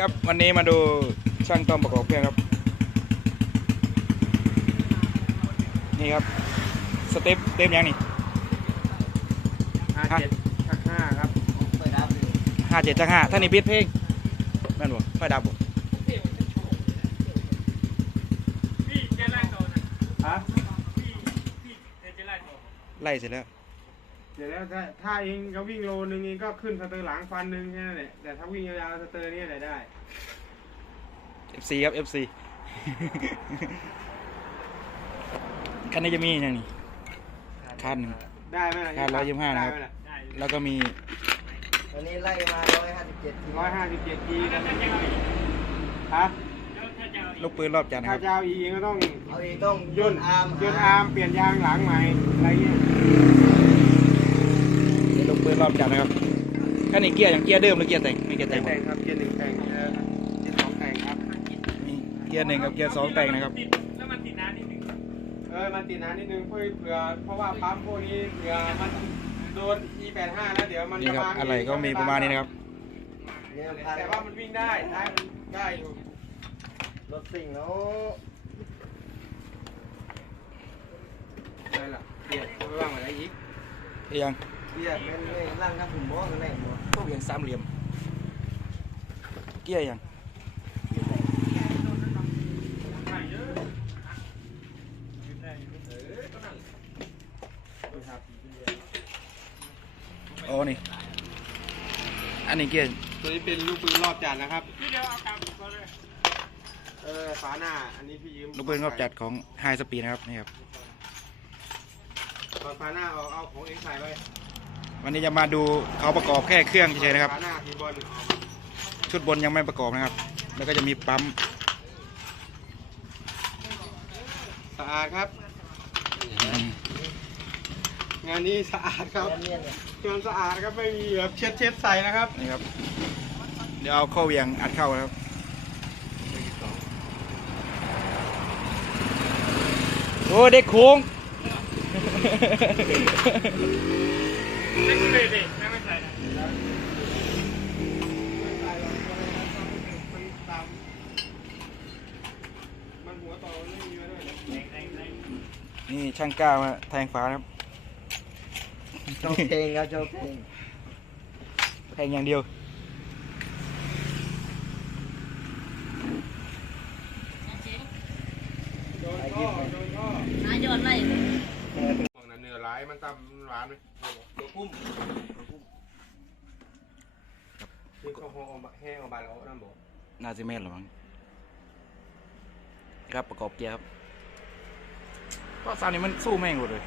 ครับวันนี้มาดูช่างต้อมประกอบเครื่องครับ นี่ครับสเต็ปเต็มยังนี่ห้าเจ็ดชักห้าครับห้าเจ็ดจังห้าท่านนี่ปิดเพลงแม่นบ่ไฟดับบ่พี่จะไล่ต่อนะฮะพี่พี่จะไล่ต่อไล่เสร็จแล้ว เดี๋ยวแล้วถ้าถ้าเองก็วิ่งโลนึงเองก็ขึ้นสเตอร์หลังฟันหนึ่งแค่นั้นแหละแต่ถ้าวิ่งยาวๆสเตอร์นี่แหละได้ FC ครับ FC คันนี้จะมีอย่างนี้คันหนึ่ง ได้ไหมล่ะห้าร้อยยี่สิบห้านะครับได้ไหมล่ได้แล้วก็มีวันนี้ไล่มา 157ทีร้อยห้าสิบเจ็ดทีแล้วถ้าจะเอาอีกฮะแล้วถ้าจะเอาอีกลูกปืนรอบจันทร์นะถ้าครับ จะเอาอีกเองก็ต้องเอาอีกต้องย่นอาร์มย่นอาร์มเปลี่ยนยางหลังใหม่อะไรเงี้ย นี่ลูกปืนรอบจันทร์นะครับคันนี้เกียร์อย่างเกียร์เดิมหรือเกียร์แต่งมีเกียร์แต่งบ่แต่งครับเกียร์หนึ่งแต่งเออเกียร์สองแต่งครับมีเกียร์หนึ่งกับเกียร์สองแต่งนะครับติดแล้วมันติดน้ำนิดนึงเออมันติดน้ำนิดนึงเพื่อเผื่อเพราะว่าปั๊มพวกนี้เผื่อมันโดน E85 แล้วเดี๋ยวมันนี่จะครับวางอะไรก็มีประมาณนี้นะครับเนี่ยพันแต่ว่ามันวิ่งได้ท้ายมันได้อยู่รถสิ่งเนาะได้ละเปลี่ยนเอาไปวางไว้ไหนอีกเอียง เบียดเป็นเลยร่างครับผมบอกกันไหนหมดพวกเอียงสามเหลี่ยม เกียร์อย่างได้เยอะได้โอ้นี่ อันนี้เกียร์ตัวนี้เป็นลูกปืนรอบจัดนะครับพี่เดียวเอากลับก่อนเลยเออฝาหน้าอันนี้พี่ยืมลูกปืนรอบจัดของไฮสปีดนะครับนี่ครับตอนฝาหน้าเอาเอาของเองใส่ไว้ วันนี้จะมาดูเขาประกอบแค่เครื่องเฉยๆนะครับฝาหน้าทีบนชุดบนยังไม่ประกอบนะครับ แล้วก็จะมีปั๊มสะอาดครับ งานนี้สะอาดครับเนี่ยเนี่ยงานสะอาดครับไม่มีแบบเช็ดเช็ดใส่นะครับนี่ครับ เดี๋ยวเอาเข้าเวียงอัดเข้านะครับโอ้เด็กโค้ง นะมันตามมันหัวต่อมันไม่มีมาด้วยแรงแรงแรงนี่ช่างกล้ามาแทงฟ้านะครับโชว์เพลงครับโชว์เพลง แทงอย่างเดียว โดนท่อโดนท่อ หาย้อนไล่ มองนั้นเนื้อร้าย มันตามร้านไหมตัวกุ้มนี่เขาห่อแห้งเอาบานเอาน้ำบอกน่าจะแม่นหรอมั้งครับประกอบเกียร์ครับก็ซาวนี้มันสู้แม่งหมดเลย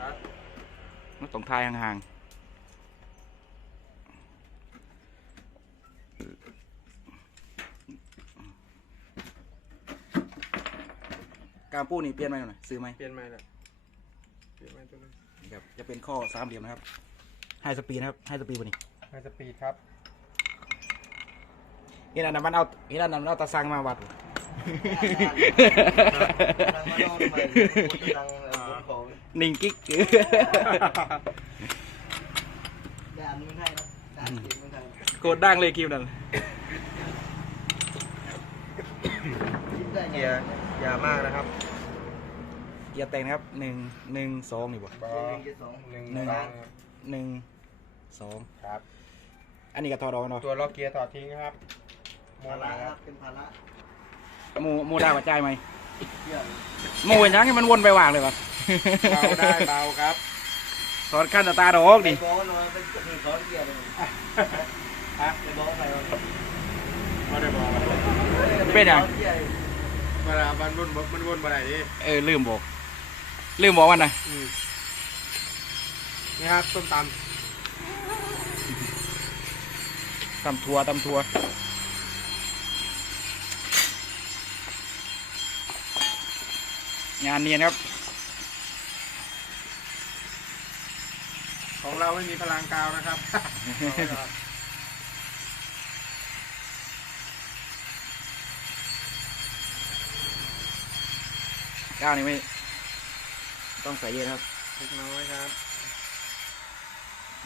ครับมันต้องทายห่างๆการปูนี่เปลี่ยนไหมหน่อยซื้อไหมเปลี่ยนใหม่ละเปลี่ยนใหม่ตัวนึงนี่ ครับจะเป็นข้อสามเหลี่ยมนะครับไฮสปีดนะครับไฮสปีดวันนี้ไฮสปีดครับ เห็นอันนั้นมันเอาเห็นอันนั้นมันเอาตาสังมาวัดดังมานอนใหม่ดังบนของนิ่งกิ๊กด่านเมืองไทยครับด่านเมืองไทยโคตรดังเลยคลิปนั้นคิดได้ไงเกียร์ยามากนะครับ เกียร์แต่งนะครับหนึ่งหนึ่งสองนี่บ่หนึ่งเจ็ดสองหนึ่งหนึ่งสองหนึ่งสองครับ อันนี้ก็ทอดอกเนาะตัวล็อกเกียร์ถอดทิ้งครับโมภานาระคครัรับบเป็นภาระหมูหมูได้กระจายไหมเชื่อหมูเป็นยังให้มันวนไปวางเลยวะเบาได้เบาครับถอดขั้นตาดอกดิไปบอกว่านอนเป็นหนึ่งสองเกียร์เลยฮะไปบอกไปว่าไม่ได้บอกเป็นยังเกียร์เวลามันวนมันวนมาไหนดิเออลืมบอก ลืมบอกวันไหนะอืมนี่ครับส้มตตำทัวตำทัวงานเนียนครับำของเราไม่มีพลังกาวนะครับ ก้าวนี้ไม่ ต้องใส่เยอะนะครับเล็กน้อยครับ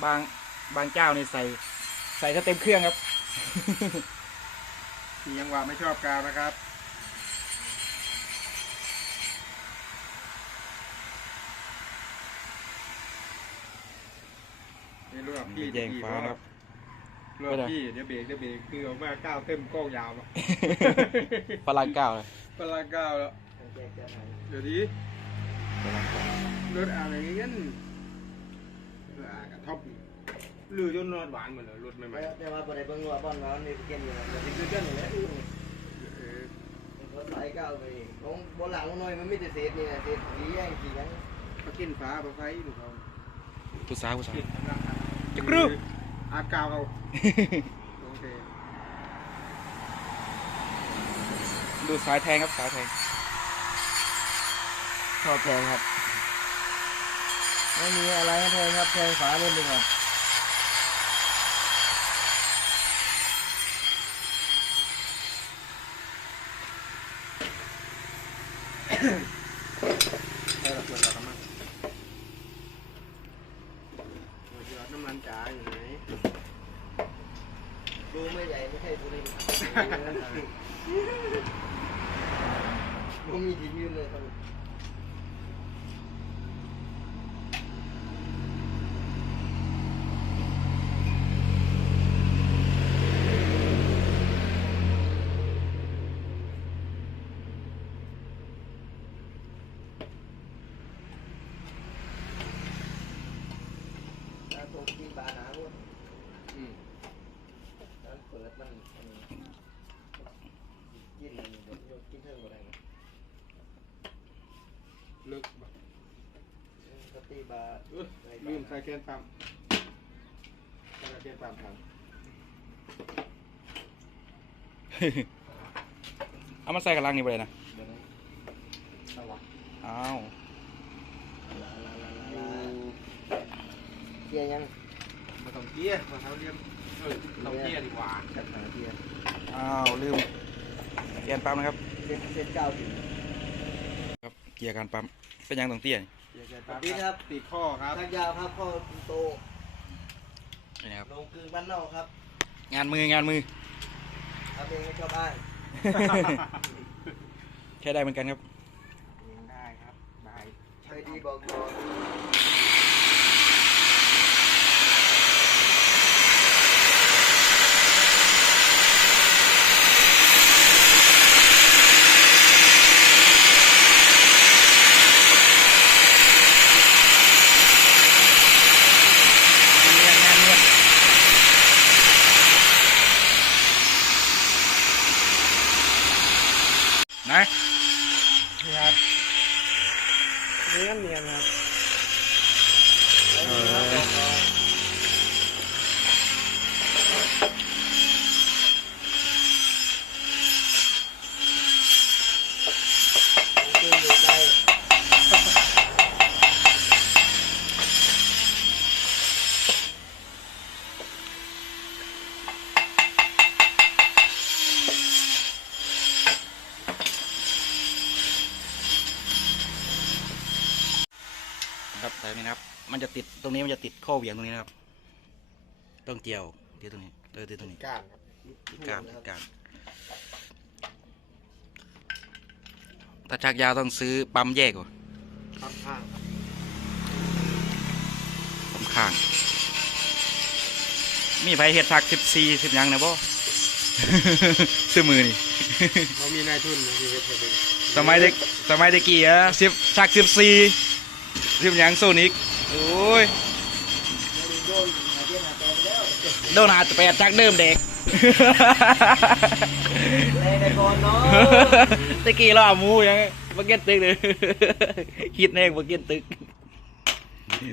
บางบางเจ้านี่ใส่ ใส่ถ้าเต็มเครื่องครับ มียังหวะไม่ชอบกาวนะครับไม่รู้ว่าพี่แย่งฟ้าครับรู้ว่าพี่เดี๋ยวเบรกเดี๋ยวเบรกคือออกมาก้าวเต็มกล้องยาวแล้วพลังเก้าเลยพลังก้าวแล้วแจกแจกให้เดี๋ยว นี้พลังเก้ารถอะไรเงี้ยรถอะไรกับท็อปลือจนนอนหวานหมดเลยรถใหม่แต่แต่ว่าบ่ได้เบิ่งว่าบ้านเรามีเกณฑ์อยู่นะมันคือเกินอยู่แล้วๆเออรถไหลก้าวไปลงบนหลังหน่อยมันมีแต่เศษนี่นะเศษขี้แย่งขี้หยังมากินฟ้าปลาไฟดูเขาผู้สาวผู้สาวกินกำลังจะกรึ๊บอากาวเอาโอเคดูสายแทงครับสายแทง ชอบแทงครับ ไม่มีอะไรให้แทงครับ แทงฝาเล่นดีกว่าใช่หรอกเปิดหลอดน้ำมันเปิดหลอดน้ำมันจ๋าอยู่ไหนดูไม่ใหญ่ไม่ใช่บุรีผมมีที่ยืนเลยครับ ถ้าตรงที่บาหนาวนอืมนั้นเปิดมันอันนี้กินมันเดี๋ยวโยนกินเท่าไหร่นะลึกบ่สตีบาเอ้ยลืมใส่แกนปั๊มใส่แกนปั๊มครับเอามาใส่กับลังนี่ไปเลยนะ เดี๋ยวนะเอาวะอ้าว ลาลาลาลาเกียร์ยังมาต้องเกี้ยมาเท้าเรียมเออต้องเกี้ยดีกว่าจัดหาเกียร์อ้าวลืมเกียร์ปั๊มนะครับเซ็ตเซ็ตเก้าสิบครับเกียร์การปั๊มเป็นยังตรงเตี้ยนี่เกียร์แกนปั๊มดีครับติดข้อครับทางยาวครับข้อโตนี่นะครับลงกึ่งบ้านนอกครับ งานมืองานมือทำเองไม่ชอบอ้างใช้ได้เหมือนกันครับเองได้ครับบายเคยดีบอกก่อน เนียนงานเนียนไหน นี่ครับเนียนเนียนครับ เออ ลงกึ่งอยู่ไกล นะครับแต่นี้นะครับ มันจะติดตรงนี้มันจะติด ข้อเหวี่ยงตรงนี้นะครับ ต้องเจียวเจียวตรงนี้เออเจียวตรงนี้ก้านครับติดกลางติดกลางถ้าชักยาวต้องซื้อปั๊มแยกก่อนปั๊มข้างปั๊มข้าง มีไฟเฮ็ดชักสิบสี่สิบยังนะบ่ซื้อมือนี่เรามีนายทุนนะที่เฮ็ดให้เป็นสมัยเด็กสมัยเด็กกี่อะสิบชักสิบสี่สิบยังโซนิกโอ้ย ไม่ได้โดนหาเทียนหาแปลไปแล้ว โดนอาจจะแปดชักเดิมเด็กแรงแต่ก่อนเนาะตะกี้เราเอาหมูยังบักเก็ตตึกเลยคิดแน่บักเก็ตตึก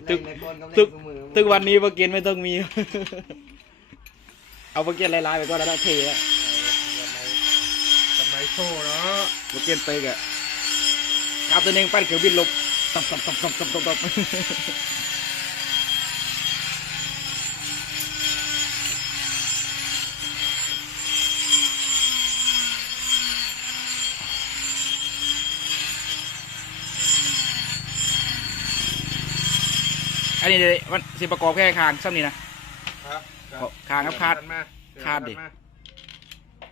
แรงแต่ก่อนกับแรทุกงมือทุกวันนี้บักเก็ตไม่ต้องมี เอาบักเก็ตลายๆไปก็แล้วเท่แล้วสมัยโชว์เนาะบักเก็ตตึกอะครับตัวหนึงปั้นเกือบวินลบตับตับตับตับตับตับ นนี้เดี๋ยวมันสิประกอบแค่คางซ้ำนี่นะ ครับคางครับคาดมาคาดดิ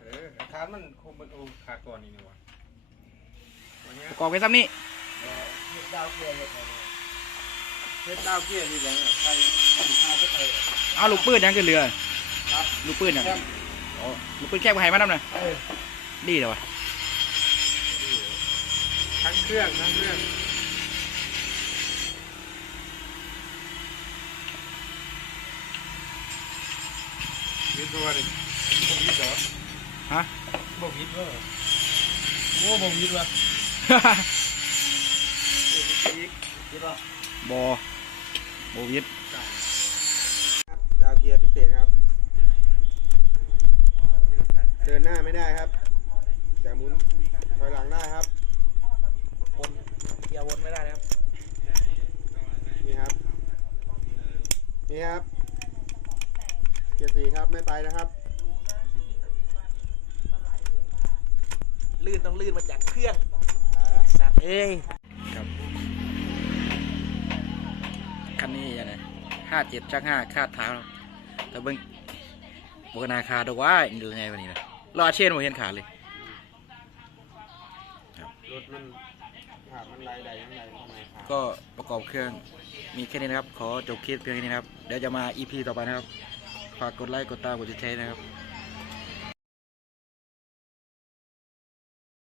เออคาดขาดมันคงมันโอ้ขาดก่อนนี่นี่วะวันนี้ประกอบกันซ้ำนี่ดาวเกียร์เลยเพชรดาวเกียร์นี่แหละใส่ข้าวก็ใส่เอาลูกปืนยังขึ้นเรือครับลูกปืนยังแคมอ๋อลูกปืนแค่ไห้มาน้ำหน่อยเออดีเลยวะทั้งเครื่องทั้งเครื่อง วิทย์ตัวนี่บ่วิทย์เหรอฮะ บ่วิทย์เหรอโอ้บ่วิทย์วะบ่วิทย์อีกคิดว่าบอโบวิดดาวเกียร์พิเศษครับ เดินหน้าไม่ได้ครับ แต่หมุนถอยหลังได้ครับ วนเกียร์วนไม่ได้นะครับ นี่ครับ นี่ครับ เกียร์สี่ครับไม่ไปนะครับ ลื่นต้องลื่นมาจากเครื่องสัตว์เอ้ยครับคันนี้ยังไงห้าเจ็ดชักห้าคาดเท้าแล้วแต่เบิ้งบกนาคาดอกว่าดูไงวันนี้นะรอเช่นโมเห็นขาดเลยรถมันขาดมันใดใดยังไงทำไมขาดก็ประกอบเครื่องมีแค่นี้นะครับ ขอจบคลิปเพียงแค่นี้นะครับ เดี๋ยวจะมา EP ต่อไปนะครับ ฝากกดไลค์กดตามกดติดตามนะครับ